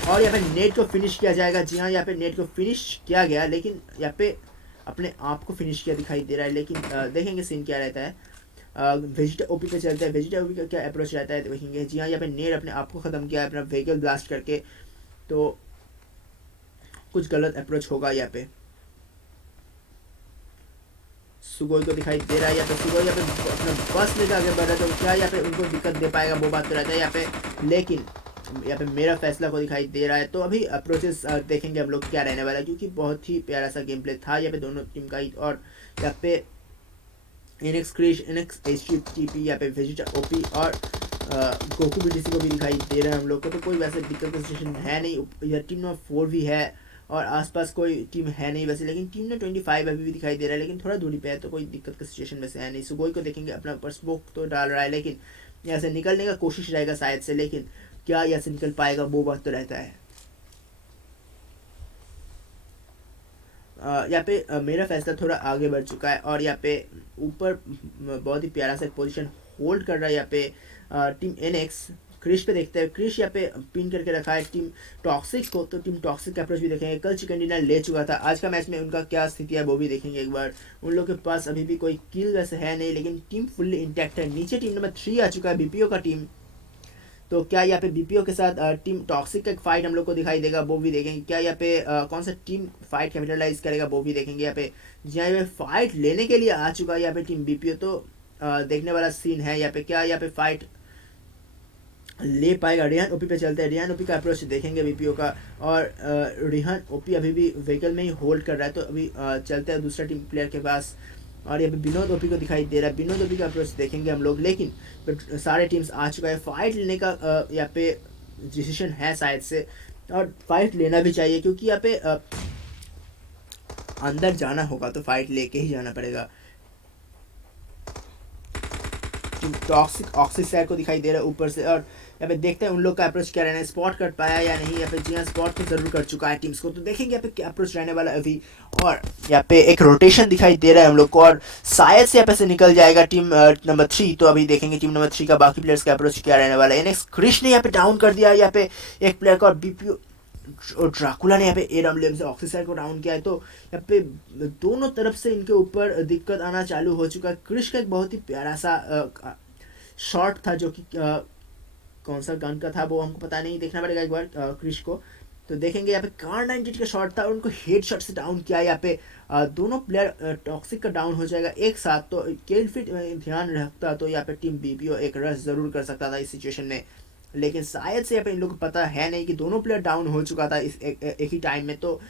और यहाँ पे नेट को फिनिश किया जाएगा। जी हाँ, यहाँ पे नेट को फिनिश किया गया, लेकिन यहाँ पे अपने आप को फिनिश किया दिखाई दे रहा है। लेकिन देखेंगे सीन क्या रहता है। वेजिटा ओपी पे चलता है। वेजिटा ओपी का क्या अप्रोच रहता है देखेंगे। जी हाँ, यहाँ पे नेट अपने आप को ख़त्म किया है अपना व्हीकल ब्लास्ट करके, तो कुछ गलत अप्रोच होगा यहाँ पे। सुगोई को दिखाई दे रहा है यहाँ पे। सुगोई यहाँ पे अपना बस लेकर आगे बढ़ रहा है, तो क्या यहाँ पे उनको दिक्कत दे पाएगा वो बात तो रहता है यहाँ पे। लेकिन यहाँ पे मेरा फैसला को दिखाई दे रहा है। तो अभी अप्रोचेस देखेंगे हम लोग क्या रहने वाला है, क्योंकि बहुत ही प्यारा सा गेम प्ले था यहाँ पे दोनों टीम का ही। और यहाँ पे इनएक्स क्रिश, इनएक्स HTTP, यहाँ पे वेजिटा ओपी और गोकू BTC को भी दिखाई दे रहा है हम लोग को। तो कोई वैसे दिक्कत का सिचुएशन है नहीं। यह टीम नंबर 4 भी है और आसपास कोई टीम है नहीं वैसे, लेकिन टीम नंबर 25 अभी भी दिखाई दे रहा है, लेकिन थोड़ा दूरी पे है, तो कोई दिक्कत का सिचुएशन वैसे है नहीं। सुगोई को देखेंगे अपना ऊपर स्मोक तो डाल रहा है, लेकिन यहाँ से निकलने का कोशिश रहेगा शायद से, लेकिन क्या यहाँ से निकल पाएगा वो बात तो रहता है। यहाँ पे मेरा फैसला थोड़ा आगे बढ़ चुका है और यहाँ पे ऊपर बहुत ही प्यारा सा पोजीशन होल्ड कर रहा है यहाँ पे टीम एनएक्स। क्रिश पे देखते हैं। क्रिश यहाँ पे पिन करके रखा है टीम टॉक्सिक को, तो टीम टॉक्सिक का अप्रोच भी देखेंगे। कल चिकन डिनर ले चुका था, आज का मैच में उनका क्या स्थिति है वो भी देखेंगे एक बार। उन लोग के पास अभी भी कोई किल वैसे है नहीं, लेकिन टीम फुल्ली इंटैक्ट है। नीचे टीम नंबर 3 आ चुका है, बीपीओ का टीम। तो क्या यहाँ पे बीपीओ के साथ टीम टॉक्सिक का एक फाइट हम लोग को दिखाई देगा वो भी देखेंगे। क्या यहाँ पे कौन सा टीम फाइट कैपिटलाइज करेगा वो भी देखेंगे। यहाँ पे जहाँ पे फाइट लेने के लिए आ चुका है यहाँ पे टीम बीपीओ, तो देखने वाला सीन है यहाँ पे। क्या यहाँ पे फाइट ले पाएगा। रेहान ओपी पे चलते हैं। रेहान ओपी का अप्रोच देखेंगे बीपीओ का, और रेहान ओपी अभी भी व्हीकल में ही होल्ड कर रहा है। तो अभी चलते हैं दूसरा टीम प्लेयर के पास, और यहाँ पे विनोद ओपी को दिखाई दे रहा है। विनोद ओपी का अप्रोच देखेंगे हम लोग, लेकिन सारे टीम्स आ चुका है। फाइट लेने का यहाँ पे डिसीजन है शायद से, और फाइट लेना भी चाहिए, क्योंकि यहाँ पे अंदर जाना होगा तो फाइट लेके ही जाना पड़ेगा। टॉक्सिक ऑक्सीसाइड को दिखाई दे रहा है ऊपर से, और यहाँ पे देखते हैं उन लोग का अप्रोच क्या रहना है। स्पॉट कर पाया या नहीं यहाँ पे। जी हाँ, स्पॉट तो जरूर कर चुका है टीम्स को, तो देखेंगे यहाँ पे क्या अप्रोच रहने वाला है अभी। और यहाँ पे एक रोटेशन दिखाई दे रहा है हम लोग को, और शायद से यहाँ पे से निकल जाएगा टीम नंबर 3। तो अभी देखेंगे टीम नंबर 3 का बाकी प्लेयर्स का अप्रोच क्या रहने वाला है। एनएक्स क्रिश ने यहाँ पे डाउन कर दिया यहाँ पे एक प्लेयर का, और बीपीओ और ड्राकुला ने यहाँ पे AWM से ऑक्सीसाइड को डाउन किया है। तो यहाँ पे दोनों तरफ से इनके ऊपर दिक्कत आना चालू हो चुका है। क्रिश का एक बहुत ही प्यारा सा शॉट था, जो कि कौन सा गन का था वो हमको पता नहीं, देखना पड़ेगा एक बार क्रिश को। तो देखेंगे यहाँ पे कार 98 का शॉट था, और उनको हेड शॉट से डाउन किया। यहाँ पे दोनों प्लेयर टॉक्सिक का डाउन हो जाएगा एक साथ। तो किल फिट ध्यान रखता तो यहाँ पे टीम बीपीओ एक रश जरूर कर सकता था इस सिचुएशन में, लेकिन शायद से यहाँ पे इन लोग को पता है नहीं कि दोनों प्लेयर डाउन हो चुका था इस एक ही टाइम में, तो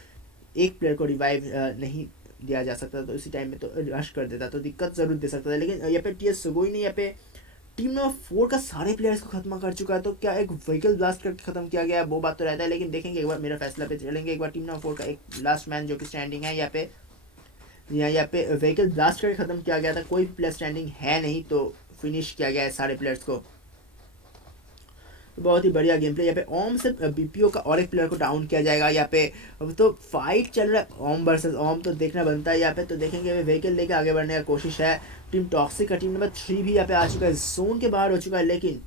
एक प्लेयर को रिवाइव नहीं दिया जा सकता, तो इसी टाइम में तो रश कर देता तो दिक्कत जरूर दे सकता था। लेकिन यहाँ पे टीएस सुगोई ने यहाँ पे टीम नंबर 4 का सारे प्लेयर्स को खत्म कर चुका है। तो क्या एक व्हीकल ब्लास्ट करके खत्म किया गया है वो बात तो रहता है, लेकिन देखेंगे एक बार मेरा फैसला पे चलेंगे एक बार। टीम नंबर 4 का एक लास्ट मैन जो कि स्टैंडिंग है यहाँ पे, यहाँ पे व्हीकल ब्लास्ट करके खत्म किया गया था। कोई प्लेयर स्टैंडिंग है नहीं, तो फिनिश किया गया है सारे प्लेयर्स को। बहुत ही बढ़िया गेम प्ले। यहाँ पे ओम से बीपीओ का और एक प्लेयर को डाउन किया जाएगा यहाँ पे। अब तो फाइट चल रहा है ओम वर्सेस ओम, तो देखना बनता है यहाँ पे। तो देखेंगे व्हीकल लेके आगे बढ़ने का कोशिश है टीम टॉक्सिक का। टीम नंबर 3 भी यहाँ पे आ चुका है, जोन के बाहर हो चुका है, लेकिन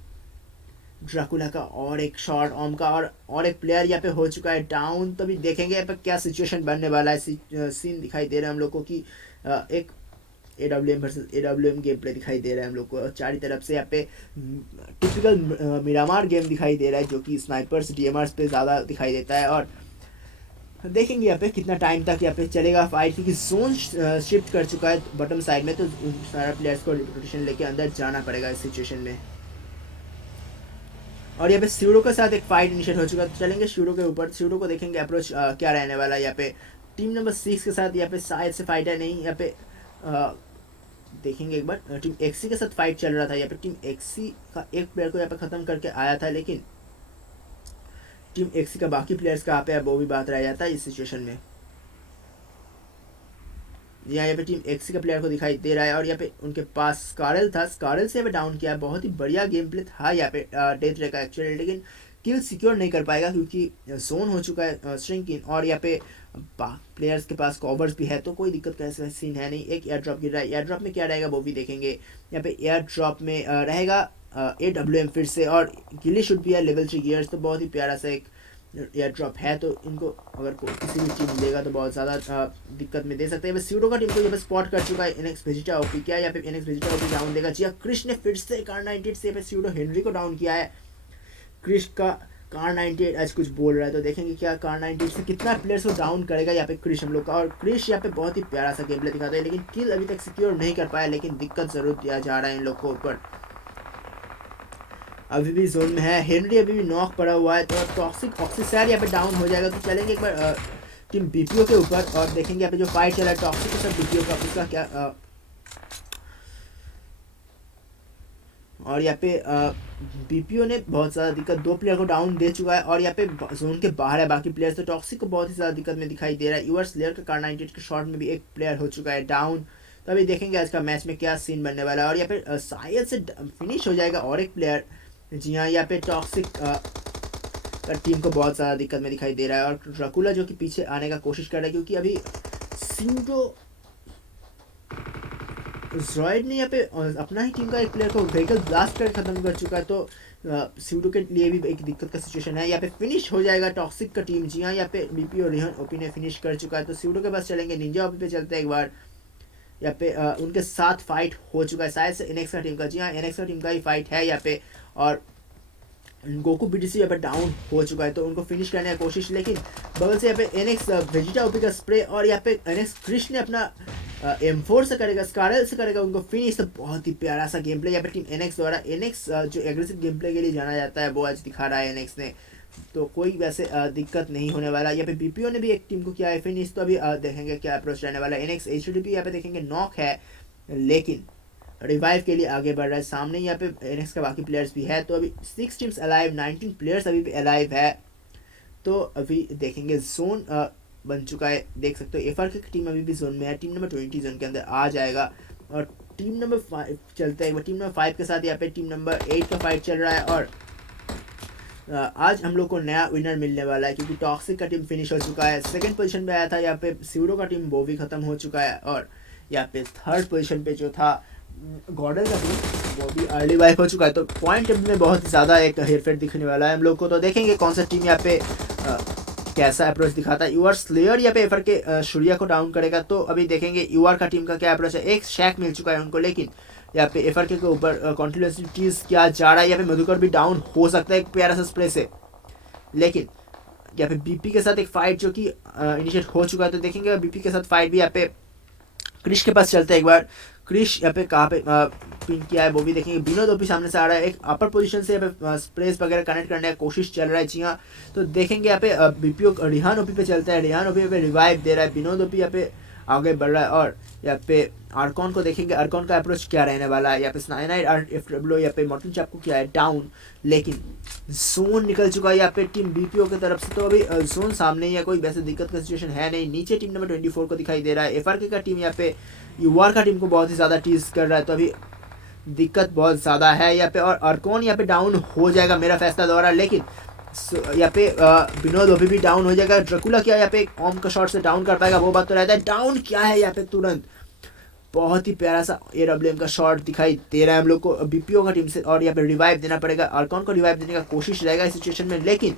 ड्राकुला का और एक शॉट ओम का, और एक प्लेयर यहाँ पे हो चुका है डाउन। तो भी देखेंगे यहाँ पे क्या सिचुएशन बनने वाला है। सीन दिखाई दे रहा है हम लोग को कि एक AWM versus AWM game play दिखाई दे रहा है हम लोग को। चारों तरफ से यहाँ पे टिपिकल मिरामार गेम दिखाई दे रहा है, जो कि स्नाइपर्स DMRs पे ज़्यादा दिखाई देता है। और देखेंगे यहाँ पे कितना टाइम तक यहाँ पे चलेगा फाइट, क्योंकि जोन शिफ्ट कर चुका है बॉटम साइड में, तो सारा प्लेयर्स को रोटेशन लेके अंदर जाना पड़ेगा इस सिचुएशन में। और यहाँ पे स्यूडो के साथ एक फाइट इनिशिएट हो चुका है, तो चलेंगे स्यूडो के ऊपर। स्यूडो को देखेंगे अप्रोच क्या रहने वाला है यहाँ पे। टीम नंबर 6 के साथ यहाँ पे शायद से फाइट है नहीं, यहाँ पे देखेंगे एक बार। टीम एक्सी के साथ फाइट चल रहा था यहाँ पे। टीम एक्सी का एक प्लेयर को यहाँ पे खत्म करके आया था, लेकिन टीम एक्सी का बाकी प्लेयर्स कहाँ पे है वो भी बात रह जाता है इस सिचुएशन में। यहाँ पे टीम एक्सी का प्लेयर को दिखाई दे रहा है, और यहाँ पे उनके पास स्कारल था, स्कारल से यहाँ पे डाउन किया। बहुत ही बढ़िया गेम प्ले था यहाँ पे डेथ रे का एक्चुअली, लेकिन किल सिक्योर नहीं कर पाएगा क्योंकि जोन हो चुका है श्रिंक इन, और यहाँ पे प्लेयर्स के पास कवर्स भी है, तो कोई दिक्कत का ऐसा सीन है नहीं। एक एयर ड्रॉप गिर रहा है, एयर ड्रॉप में क्या रहेगा वो भी देखेंगे। यहाँ पे एयर ड्रॉप में रहेगा AWM फिर से, और गिली शुड भी है लेवल 3 गियर्स, तो बहुत ही प्यारा सा एक एयर ड्रॉप है। तो इनको अगर किसी भी टीम लेगा तो बहुत ज़्यादा दिक्कत में दे सकते हैं। स्यूडो का टीम को यहाँ पे स्पॉट कर चुका है NX वेजिटा ओपी। क्या यहाँ पे NX वेजिटा ओपी डाउन देगा? जी हाँ, क्रिश ने फिर से कार98 से यहाँ पे स्यूडो हेनरी को डाउन किया है। क्रिश का कार98 आज कुछ बोल रहा है, तो देखेंगे क्या कार98 से कितना प्लेयर्स को डाउन करेगा यहाँ पे क्रिश हम लोग का। और क्रिश यहाँ पे बहुत ही प्यारा सा गेम प्ले दिखाता है, लेकिन किल अभी तक सिक्योर नहीं कर पाया, लेकिन दिक्कत जरूर दिया जा रहा है इन लोग को ऊपर। अभी भी जोन में है, हेनरी अभी भी नॉक पड़ा हुआ है, तो टॉक्सिक ऑक्सीसाइड यहाँ पे डाउन हो जाएगा। तो चलेंगे एक बार टीम बीपीओ के ऊपर और देखेंगे यहाँ पे जो फाइट चल रहा है टॉक्सिक के साथ बीपीओ का, उसका क्या और यहाँ पे बीपीओ ने बहुत ज़्यादा दिक्कत, 2 प्लेयर को डाउन दे चुका है और यहाँ पे जोन के बाहर है बाकी प्लेयर्स, तो टॉक्सिक को बहुत ही ज़्यादा दिक्कत में दिखाई दे रहा है। यूआर स्लेयर का कार98 के शॉट में भी एक प्लेयर हो चुका है डाउन। तो अभी देखेंगे आज का मैच में क्या सीन बनने वाला है, और यहाँ पे शायद से फिनिश हो जाएगा और एक प्लेयर। जी हाँ, यहाँ पे टॉक्सिक का टीम को बहुत ज़्यादा दिक्कत में दिखाई दे रहा है, और ड्रैकुला जो कि पीछे आने का कोशिश कर रहा है, क्योंकि अभी सिंडो ज़ॉइड ने यहाँ पे अपना ही टीम का एक प्लेयर को व्हीकल ब्लास्ट कर खत्म कर चुका है। तो स्यूडो के लिए भी एक दिक्कत का सिचुएशन है। यहाँ पे फिनिश हो जाएगा टॉक्सिक का टीम। जी हाँ, यहाँ पे बीपी और रिहान ओपी ने फिनिश कर चुका है। तो स्यूडो के पास चलेंगे, निंजा ओपी पे चलते हैं एक बार। यहाँ पे उनके साथ फाइट हो चुका है शायद से एनएक्स का टीम का। जी हाँ, एनएक्स का टीम का ही फाइट है यहाँ पे, और गोकू बीटीसी यहाँ पे डाउन हो चुका है, तो उनको फिनिश करने की कोशिश, लेकिन बगल से यहाँ पे एनएक्स वेजिटा ओपी का स्प्रे, और यहाँ पे एनएक्स क्रिश ने अपना M4 से करेगा, स्कारल से करेगा उनको फिनिश। तो बहुत ही प्यारा सा गेम प्ले यहाँ पे टीम एनएक्स द्वारा, एनएक्स जो एग्रेसिव गेम प्ले के लिए जाना जाता है वो आज दिखा रहा है एनएक्स ने, तो कोई वैसे दिक्कत नहीं होने वाला। यहाँ पे बीपीओ ने भी एक टीम को किया है फिनिश, तो अभी देखेंगे क्या अप्रोच रहने वाला है। एनएक्स HDP यहाँ पे देखेंगे नॉक है, लेकिन रिवाइव के लिए आगे बढ़ रहा है। सामने यहाँ पे एनएक्स का बाकी प्लेयर्स भी है, तो अभी 6 टीम्स अलाइव, 19 प्लेयर्स अभी भी अलाइव है। तो अभी देखेंगे जोन बन चुका है, देख सकते हो एफआर की टीम अभी भी जोन में है। टीम नंबर 20 जोन के अंदर आ जाएगा, और टीम नंबर 5 चलते हैं। टीम नंबर 5 के साथ यहाँ पे टीम नंबर 8 का फाइट चल रहा है, और आज हम लोग को नया विनर मिलने वाला है, क्योंकि टॉक्सिक का टीम फिनिश हो चुका है। सेकंड पोजीशन पे आया था यहाँ पे स्यूडो का टीम, वो भी खत्म हो चुका है, और यहाँ पे थर्ड पोजीशन पे जो था गॉडल का टीम, वो भी अर्ली वाइफ हो चुका है। तो पॉइंट टेबल में बहुत ही ज़्यादा एक हेरफेर दिखने वाला है हम लोग को। तो देखेंगे कौन सा टीम यहाँ पे कैसा अप्रोच दिखाता है। यूआर स्लेयर यहाँ पे एफर के शुरिया को डाउन करेगा, तो अभी देखेंगे यूआर का टीम का क्या अप्रोच है। एक शैक मिल चुका है उनको, लेकिन यहाँ पे एफर के ऊपर कॉन्टिन्यूसलीज क्या जा रहा है। यहाँ पे मधुकर भी डाउन हो सकता है एक प्यारा सा स्प्रे से, लेकिन यहाँ पे बीपी के साथ एक फाइट जो कि इनिशिएट हो चुका है। तो देखेंगे बीपी के साथ फाइट भी। यहाँ पे क्रिश के पास चलते हैं एक बार। क्रिश यहाँ पे कहाँ पे पिन किया है वो भी देखेंगे। विनोद ओपी सामने से आ रहा है, एक अपर पोजीशन से यहाँ पे स्प्रेस वगैरह कनेक्ट करने का कोशिश चल रहा है। जी हाँ, तो देखेंगे यहाँ पे बीपीओ रिहान ओपी पे चलता है। रिहान ओपी पे रिवाइव दे रहा है, विनोद ओपी यहाँ पे आगे बढ़ रहा है, और यहाँ पे आर्कॉन को देखेंगे आर्कॉन का अप्रोच क्या रहने वाला है। यहाँ पे स्नाइनाइड FW यहाँ पे मॉर्टन चैप को किया है डाउन, लेकिन जोन निकल चुका है यहाँ पे टीम बीपीओ की तरफ से। तो अभी जोन सामने ही है, कोई वैसे दिक्कत का सिचुएशन है नहीं। नीचे टीम नंबर 24 को दिखाई दे रहा है। एफआरके का टीम यहाँ पे यूआर का टीम को बहुत ही ज़्यादा टीज कर रहा है, तो अभी दिक्कत बहुत ज़्यादा है यहाँ पे। और आर्कॉन यहाँ पे डाउन हो जाएगा मेरा फैसला द्वारा, लेकिन यहाँ पे विनोद अभी भी डाउन हो जाएगा। ड्रैकुला क्या यहाँ पे ओम का शॉट से डाउन कर पाएगा, वो बात तो रहता है। डाउन क्या है यहाँ पे तुरंत, बहुत ही प्यारा सा AWM का शॉट दिखाई दे रहा है हम लोग को बीपीओ का टीम से, और यहाँ पे रिवाइव देना पड़ेगा। आर्कॉन को रिवाइव देने का कोशिश रहेगा इस सिचुएशन में, लेकिन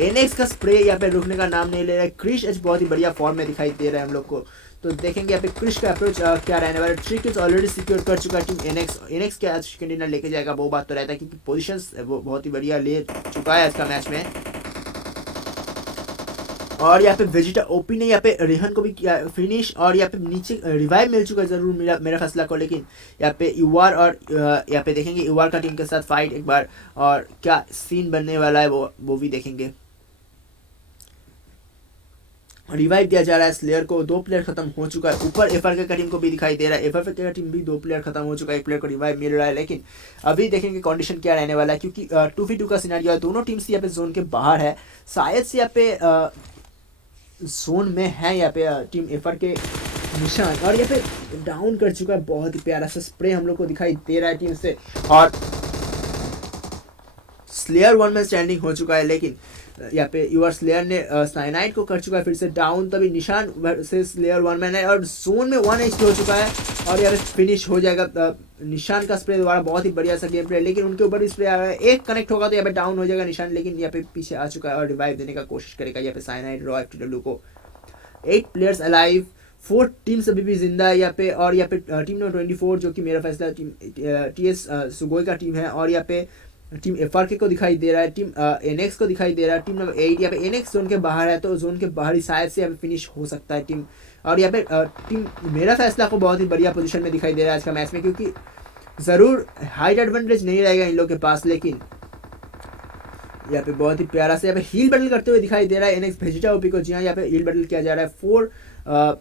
एनएक्स का स्प्रे यहाँ पे रुकने का नाम नहीं ले रहा है। क्रिश एच बहुत ही बढ़िया फॉर्म में दिखाई दे रहा है हम लोग को। तो देखेंगे यहाँ पे क्रिश का अप्रोच क्या रहने वाला है। 3 किल्स ऑलरेडी सिक्योर कर चुका है टीम एनएक्स क्या आज सेकंड डिनर लेके जाएगा वो बात तो रहता है, क्योंकि पोजीशंस वो बहुत ही बढ़िया ले चुका है आज का मैच में। और यहाँ पे वेजिटा ओपी ने यहाँ पे रेहन को भी किया फिनिश, और यहाँ पे नीचे रिवाइव मिल चुका है जरूर मेरा फैसला को, लेकिन यहाँ पे यूआर और यहाँ पे देखेंगे यूआर का टीम के साथ फाइट एक बार, और क्या सीन बनने वाला है वो भी देखेंगे। रिवाइव दिया जा रहा है स्लेयर को, 2 प्लेयर खत्म हो चुका है। ऊपर एफआरके का टीम को भी दिखाई दे रहा है, एफआरके का टीम भी 2 प्लेयर खत्म हो चुका है, 1 प्लेयर को रिवाइव मिल रहा है। लेकिन अभी देखेंगे कंडीशन क्या रहने वाला है, क्योंकि 2v2 का सिनेरियो है। दोनों टीम्स यहाँ पे जोन के बाहर है, शायद से यहाँ पे जोन में है यहाँ पे टीम एफआर के निशान, और यहाँ पे डाउन कर चुका है। बहुत ही प्यारा सा स्प्रे हम लोग को दिखाई दे रहा है टीम से, और स्लेयर वन मैन स्टैंडिंग हो चुका है, लेकिन यहाँ पे यूआर स्लेयर ने साइनाइड को कर चुका है फिर से डाउन, तभी निशान से स्लेयर वन मैन है और जोन में 1 HP हो चुका है और यहाँ पे फिनिश हो जाएगा। निशान का स्प्रे द्वारा बहुत ही बढ़िया सा गेम प्ले, लेकिन उनके ऊपर भी स्प्रे आ रहा है, एक कनेक्ट होगा तो यहाँ पे डाउन हो जाएगा निशान, लेकिन यहाँ पे पीछे आ चुका है और रिवाइव देने का कोशिश करेगा यहाँ पे साइनाइड रॉ FTW को। 8 प्लेयर्स अलाइव, 4 टीम्स अभी भी जिंदा है यहाँ पे, और यहाँ पे टीम नंबर 24 जो कि मेरा फैसला टीम TS सुगोई का टीम है, और यहाँ पे टीम FRK को दिखाई दे रहा है, टीम NX को दिखाई दे रहा है, टीम नंबर 8 यहाँ पे NX जोन के बाहर है, तो जोन के बाहरी साइड से यहाँ पे फिनिश हो सकता है टीम, और यहाँ पे टीम मेरा फैसला को बहुत ही बढ़िया पोजीशन में दिखाई दे रहा है आज का मैच में, क्योंकि ज़रूर हाइट एडवांटेज नहीं रहेगा इन लोग के पास, लेकिन यहाँ पे बहुत ही प्यारा से यहाँ पे हील बैटल करते हुए दिखाई दे रहा है NX वेजिटा ओपी को। जी हाँ, यहाँ पे हील बैटल किया जा रहा है, 4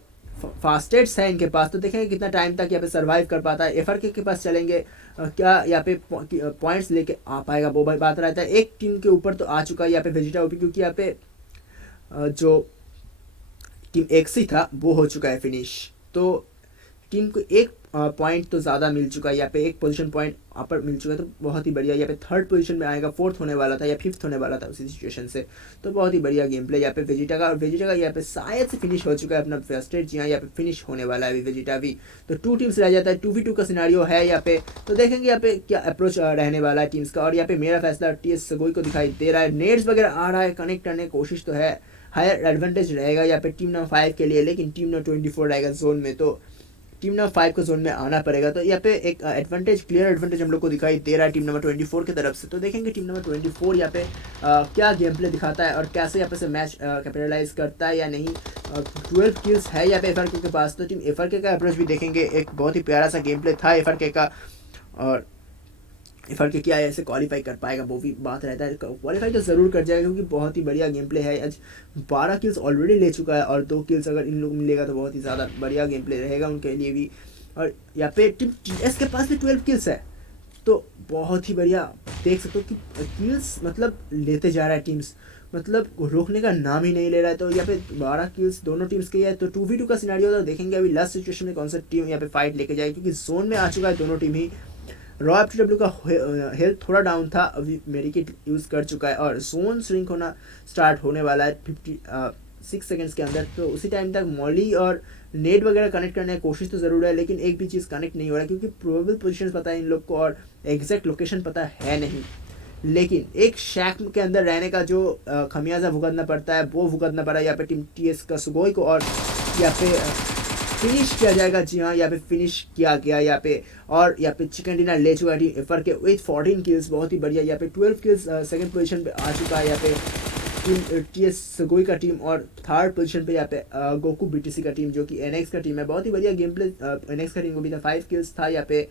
फास्टेट्स है इनके पास, तो देखेंगे कितना टाइम तक यहाँ पे सर्वाइव कर पाता है। FRK के पास चलेंगे, क्या यहाँ पे पॉइंट्स लेके आ पाएगा वो बात रहता है। एक टीम के ऊपर तो आ चुका है यहाँ पे वेजिटा ओपी, क्योंकि यहाँ पे जो टीम XC था वो हो चुका है फिनिश, तो टीम को एक पॉइंट तो ज़्यादा मिल चुका है, यहाँ पे एक पोजीशन पॉइंट अपर मिल चुका है, तो बहुत ही बढ़िया। यहाँ पे 3rd पोजीशन में आएगा, 4th होने वाला था या 5th होने वाला था उसी सिचुएशन से, तो बहुत ही बढ़िया गेम प्ले यहाँ पे वेजिटा का। और वेजिटा का यहाँ पे शायद से फिनिश हो चुका है अपना फर्स्ट स्टेज, यहाँ पे फिनिश होने वाला है अभी वेजिटा भी, तो 2 टीम्स रह जाता है, 2v2 का सिनारियो है यहाँ पे, तो देखेंगे यहाँ पे क्या अप्रोच रहने वाला है टीम्स का। और यहाँ पे मेरा फैसला TS सगोई को दिखाई दे रहा है, नेट्स वगैरह आ रहा है, कनेक्ट करने की कोशिश तो है, हायर एडवांटेज रहेगा यहाँ पे टीम नंबर 5 के लिए, लेकिन टीम नंबर 24 रहेगा जोन में, तो टीम नंबर 5 को जोन में आना पड़ेगा, तो यहाँ पे एक एडवांटेज, क्लियर एडवांटेज हम लोग को दिखाई दे रहा है टीम नंबर 24 की तरफ से। तो देखेंगे टीम नंबर 24 यहाँ पे क्या गेम प्ले दिखाता है और कैसे यहाँ पे से मैच कैपिटलाइज करता है या नहीं। 12 किल्स है यहाँ पे FRK के पास, तो टीम FRK का अप्रोच भी देखेंगे, एक बहुत ही प्यारा सा गेम प्ले था FRK का, और FRK क्या ऐसे क्वालिफाई कर पाएगा वो भी बात रहता है, क्वालिफाई तो ज़रूर कर जाएगा क्योंकि बहुत ही बढ़िया गेम प्ले है। आज 12 किल्स ऑलरेडी ले चुका है और 2 किल्स अगर इन लोग मिलेगा तो बहुत ही ज़्यादा बढ़िया गेम प्ले रहेगा उनके लिए भी। और यहाँ पे टीम TS के पास भी 12 किल्स है, तो बहुत ही बढ़िया, देख सकते हो कि किल्स मतलब लेते जा रहा है टीम्स, मतलब रोकने का नाम ही नहीं ले रहा है। तो यहाँ पे 12 किल्स दोनों टीम्स के है, तो 2v2 का सिनारियो तो देखेंगे अभी लास्ट सिचुएशन में कौन सा टीम यहाँ पे फाइट लेके जाएगी, क्योंकि जोन में आ चुका है दोनों टीम ही। रॉ FTW का हेल्थ थोड़ा डाउन था, अभी मेडिकेट यूज़ कर चुका है और जोन श्रिंक होना स्टार्ट होने वाला है 56 सेकंड्स के अंदर, तो उसी टाइम तक मॉली और नेट वगैरह कनेक्ट करने की कोशिश तो ज़रूर है, लेकिन एक भी चीज़ कनेक्ट नहीं हो रहा है क्योंकि प्रोबेबल पोजीशन पता है इन लोग को और एग्जैक्ट लोकेशन पता है नहीं। लेकिन एक शैक के अंदर रहने का जो खमियाजा भुगतना पड़ता है वो भुगतना पड़ा यहाँ पे टीम TS का सुगोई को, और यहाँ पे फिनिश किया जाएगा। जी हाँ, यहाँ पे फिनिश किया गया यहाँ पे, और यहाँ पे चिकन डिनर ले चुका है टीम FRK विथ 14 किल्स, बहुत ही बढ़िया। यहाँ पे 12 किल्स सेकंड पोजीशन पे आ चुका है यहाँ पे टीम TS सगोई का टीम, और 3rd पोजीशन पे यहाँ पे गोकू BTC का टीम जो कि NX का टीम है। बहुत ही बढ़िया गेम प्ले NX का टीम को भी था, 5 किल्स था यहाँ पे,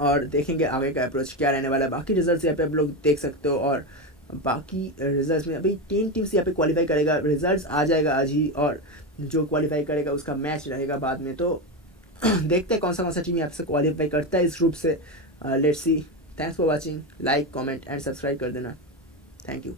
और देखेंगे आगे का अप्रोच क्या रहने वाला है। बाकी रिजल्ट्स यहाँ पे आप लोग देख सकते हो, और बाकी रिजल्ट्स में अभी 3 टीम्स यहाँ पे क्वालिफाई करेगा, रिजल्ट्स आ जाएगा आज ही, और जो क्वालिफाई करेगा उसका मैच रहेगा बाद में, तो देखते हैं कौन सा टीम यहाँ से क्वालिफाई करता है इस ग्रुप से। Let's see. Thanks for watching, like comment and subscribe कर देना। Thank you.